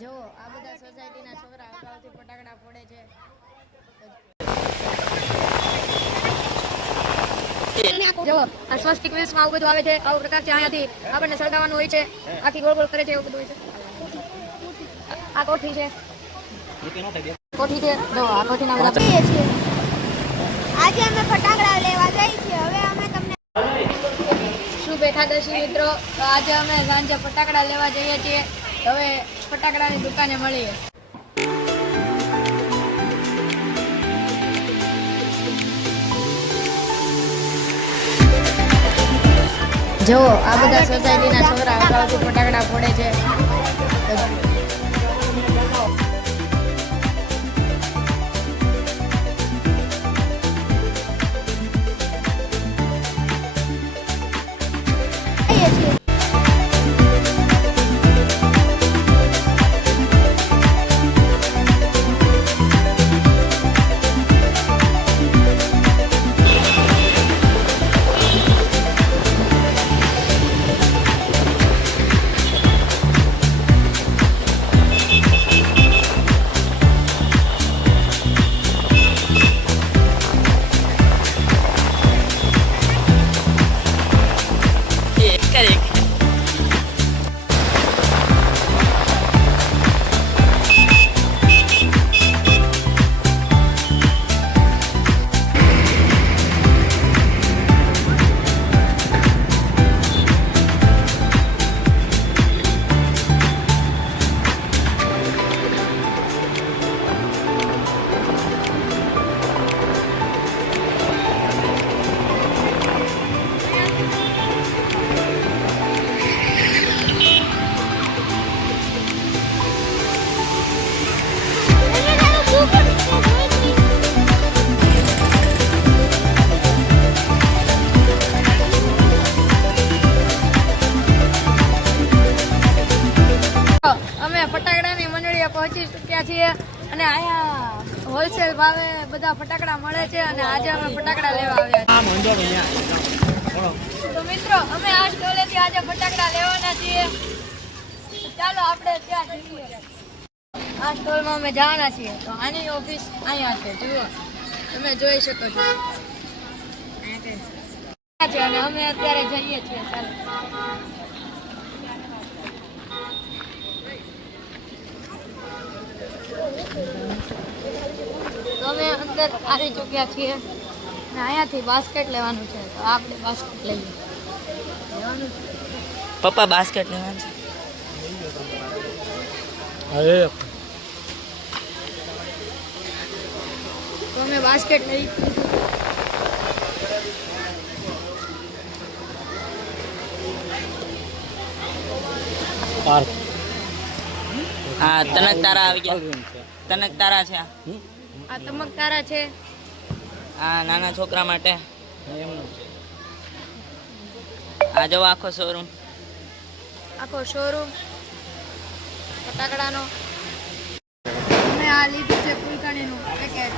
જો આ બધા સોસાયટીના છોકરા અગાઉથી ફટાકડા ફોડે છે. જો આ સ્વસ્તિક વિલ્સમાં આવું બધું આવે છે, આવો પ્રકાર છે. અહીંયાથી આપણને સળગાવવાનું હોય છે, આખી ગોળ ગોળ કરે છે, એવું બધું હોય છે. આ કોઠી છે, કોઠી છે. જો આ કોઠીના બધા છીએ. આજે અમે ફટાકડા લેવા જઈએ છીએ. હવે અમે તમને શુભ એકાદશી મિત્રો. તો આજે અમે સાંજે ફટાકડા લેવા જઈએ છીએ. હવે ફટાકડાની દુકાને મળીએ. જો આ બધા સોસાયટીના છોકરા અગાઉથી ફટાકડા ફોડે છે. ફટાકડાની મંડળીએ પહોંચી ચૂક્યા છીએ અને અહીંયા હોલસેલ ભાવે બધા ફટાકડા મળે છે અને આજે અમે ફટાકડા લેવા આવ્યા છીએ. તો મિત્રો અમે આ સ્ટોલેથી આજે ફટાકડા લેવાના છીએ. ચાલો આપણે ત્યાં જઈએ. આ સ્ટોલમાં અમે જવાના છીએ. તો આની ઓફિસ અહીંયા છે, જુઓ તમે જોઈ શકો છો. અને અમે અત્યારે જઈએ છીએ. ચાલો તો અમે અંદર આવી ચૂક્યા છીએ અને અહીંયાથી બાસ્કેટ લેવાનું છે. તો આપણે બાસ્કેટ લઈએ. પપ્પા બાસ્કેટ લેવાનું છે. તો અમે બાસ્કેટ લઈ. હા તનક તારા આવી ગયા. તનક તારા છે. આ તમકતારા છે. આ નાના છોકરા માટે. આ જો આખો શોરૂમ. આખો શોરૂમ ફટાકડાનો. અમે આ લીધું છે ફૂલકણીનું પેકેટ.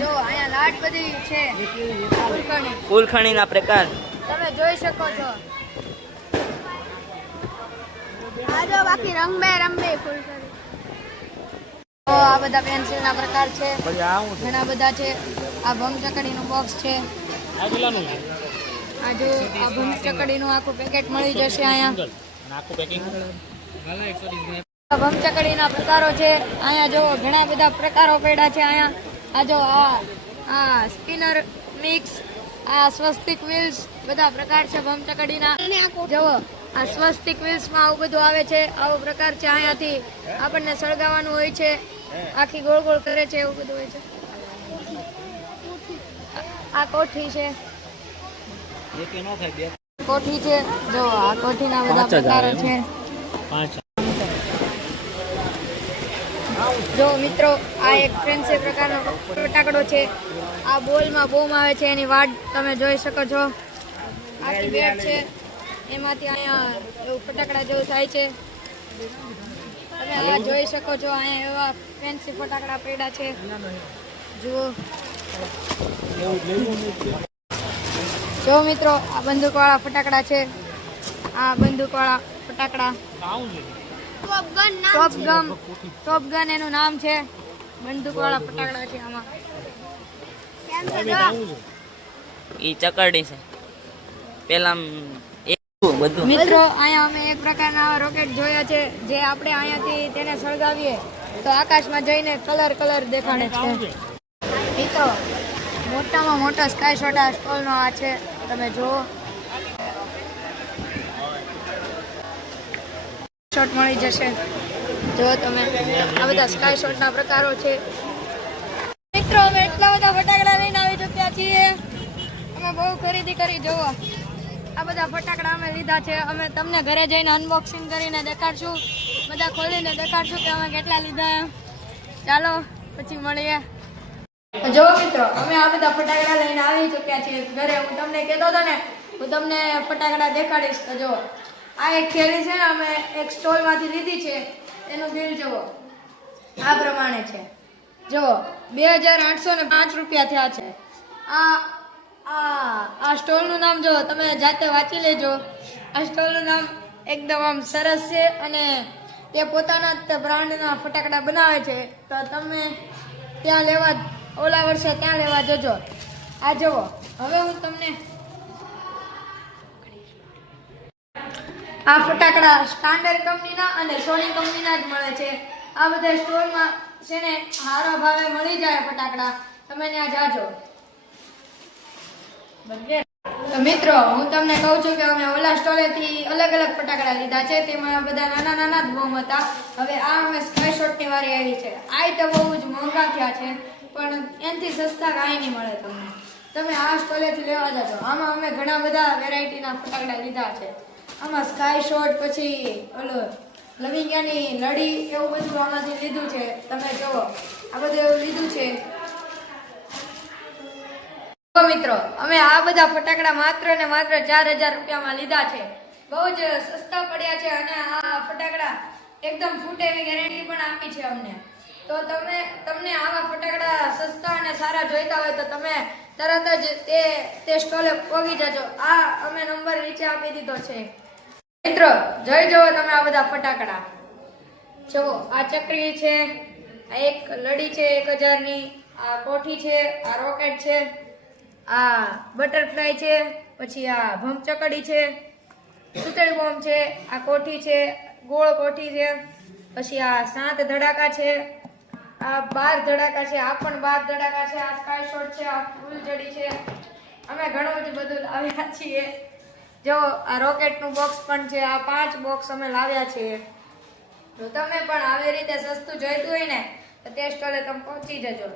જો અહીંયા લાટ બધી છે. ફૂલકણી, ફૂલખણીના પ્રકાર તમે જોઈ શકો છો. આજો બાકી રંગબેરંગી ફૂલકણી. તો આ બધા પેન્સિલના પ્રકાર છે, ઘણા બધા છે. આ ભંગચકડીનું બોક્સ છે. આ જો આ ભંગચકડીનું આખું પેકેટ મળી જશે અહીંયા. ભંગચકડીના પ્રકારો છે. અહીંયા જો ઘણા બધા પ્રકારો પડ્યા છે. અહીંયા આ જો આ સ્પિનર મિક્સ, આ સ્વસ્તિક વ્હીલ્સ, બધા પ્રકાર છે ભંગચકડીના. જુઓ આ સ્વસ્તિક વ્હીલ્સમાં આવું બધું આવે છે, આવો પ્રકાર છે. અહીંયાથી આપણને સળગાવવાનું હોય છે, આખી ગોળ ગોળ કરે છે, એવું બધું હોય છે. આ કોઠી છે, કોઠી છે. જો આ કોઠીના બધા પ્રકારો છે. જો મિત્રો આ એક ફેન્સી પ્રકારનો ફટાકડો છે. આ બોલમાં બોમ આવે છે, એની વાડ તમે જોઈ શકો છો. આખી બેટ છે, એમાંથી અહીંયા એવું ફટાકડા જેવું થાય છે. તમે આ જોઈ શકો છો. અહીંયા એવા ફેન્સી ફટાકડા પડ્યા છે, જુઓ. જો મિત્રો આ બંદૂકવાળા ફટાકડા છે. આ બંદૂકવાળા ફટાકડા ટોપ ગન એનું નામ છે. બંદૂકવાળા ફટાકડા છે આમાં. કેમ છો જો? ઈ ચકરડી છે પેલા બધું મિત્રો અહીંયા અમે એક પ્રકારના રોકેટ જોયા છે જે આપણે અહીંયાથી તેને સળગાવીએ તો આકાશમાં જઈને કલર દેખાડે છે. મિત્રો મોટામાં મોટો સ્કાય શોટ સ્ટોલનો આ છે, તમે જુઓ. શોટ મળી જશે જો તમે. આ બધા સ્કાય શોટના પ્રકારો છે. મિત્રો અમે એટલા બધા ફટાકડા લઈને આવી ચૂક્યા છીએ. અમે બહુ ખરીદી કરી. જુઓ આ બધા ફટાકડા અમે લીધા છે. અમે તમને ઘરે જઈને અનબોક્સિંગ કરીને દેખાડશું, બધા ખોલીને દેખાડશું કે અમે કેટલા લીધા. ચાલો પછી મળીએ. જો મિત્રો અમે આ બધા ફટાકડા લઈને આવી ચૂક્યા છીએ ઘરે. હું તમને કહેતો હતો ને હું તમને ફટાકડા દેખાડીશ. તો જો આ એક થેલી છે ને અમે એક સ્ટોલમાંથી લીધી છે. એનું બિલ જુઓ આ પ્રમાણે છે. જુઓ 2805 રૂપિયા થયા છે. આ સ્ટોલનું નામ જો તમે જાતે વાંચી લેજો. આ સ્ટોલનું નામ એકદમ આમ સરસ છે અને તે પોતાના જ બ્રાન્ડના ફટાકડા બનાવે છે. તો તમે ત્યાં લેવા ઓલા વર્ષે ત્યાં લેવા જજો. આ જુઓ હવે હું તમને આ ફટાકડા સ્ટાન્ડર્ડ કંપનીના અને સોની કંપનીના જ મળે છે. આ બધા સ્ટોરમાં છે ને સારા ભાવે મળી જાય ફટાકડા. તમે ત્યાં જાજો. તો મિત્રો હું તમને કહું છું કે અમે ઓલા સ્ટોલેથી અલગ ફટાકડા લીધા છે. તેમાં બધા નાના જ બોમ્બ હતા. હવે આ અમે સ્કાય શોટની વારી આવી છે. આ તો બહુ જ મોંઘા થયા છે પણ એનાથી સસ્તા કાંઈ નહીં મળે તમને. તમે આ સ્ટોલેથી લેવા જજો. આમાં અમે ઘણા બધા વેરાયટીના ફટાકડા લીધા છે. આમાં સ્કાય શોટ પછી ઓલો લવિંગિયાની લડી એવું બધું આમાંથી લીધું છે. તમે જુઓ આ બધું એવું લીધું છે. મિત્રો અમે આ બધા ફટાકડા માત્ર ને માત્ર 4000 રૂપિયામાં લીધા છે. બહુ જ સસ્તા પડ્યા છે અને આ ફટાકડા એકદમ ફૂટે એવી ગેરંટી પણ આપી છે અમને. તો તમને આવા ફટાકડા સસ્તા અને સારા જોઈતા હોય તો તમે તરત જ તે સ્ટોલે પહોંચી જજો. આ અમે નંબર નીચે આપી દીધો છે. મિત્રો જોઈ જુઓ તમે આ બધા ફટાકડા. જુઓ આ ચકરી છે, આ એક લડી છે 1000ની, આ કોઠી છે, આ રોકેટ છે, આ બટરફ્લાય છે, પછી આ ભમચકડી છે, સુતળી બોમ્બ છે, આ કોઠી છે, ગોળ કોઠી છે, પછી આ 7 ધડાકા છે, આ 12 ધડાકા છે, આ પણ 12 ધડાકા છે, આ સ્કાય શોટ છે, આ ફૂલજડી છે. અમે ઘણું જ બધું લાવ્યા છીએ. જો આ રોકેટનું બોક્સ પણ છે. આ 5 બોક્સ અમે લાવ્યા છીએ. જો તમે પણ આવી રીતે સસ્તું જોઈતું હોય ને તો તે સ્ટોલે તમે પહોંચી જજો.